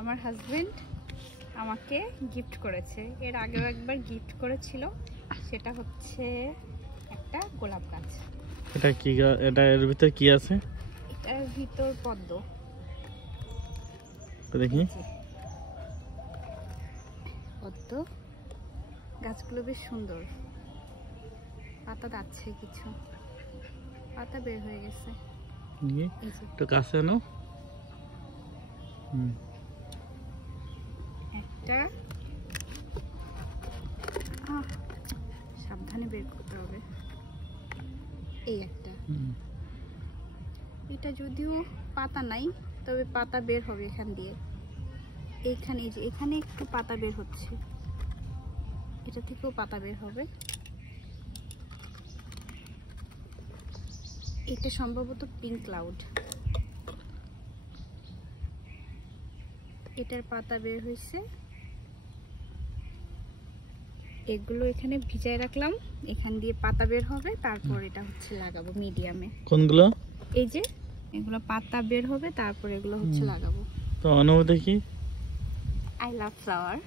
আমার হাজবেন্ড আমাকে গিফট করেছে, এর আগেও একবার গিফট করেছিল, সেটা হচ্ছে একটা গোলাপ গাছ। এটা কি গাছ? এটা এর ভিতরে কি আছে? এটার ভিতর পদ্ম। দেখি পদ্ম গাছগুলো বেশ সুন্দর, পাতা যাচ্ছে, কিছু পাতা বের হয়ে গেছে। একটু কাছে নাও। একটা সাবধানে বের করতে হবে। এই একটা, এটা যদিও পাতা নাই, তবে পাতা বের হবে এখান দিয়ে। এইখানে যে এখানে একটু পাতা বের হচ্ছে, এটা থেকেও পাতা বের হবে। এটা সম্ভবত পিঙ্ক ক্লাউড। এটার পাতা বের হয়েছে, এগুলো এখানে ভিজায় রাখলাম, এখান দিয়ে পাতা বের হবে, তারপর এটা হচ্ছে লাগাবো মিডিয়ামে। কোনগুলো? এই যে এগুলো পাতা বের হবে, তারপর এগুলো হচ্ছে লাগাবো। তো অনুভূতি কি? I love flower.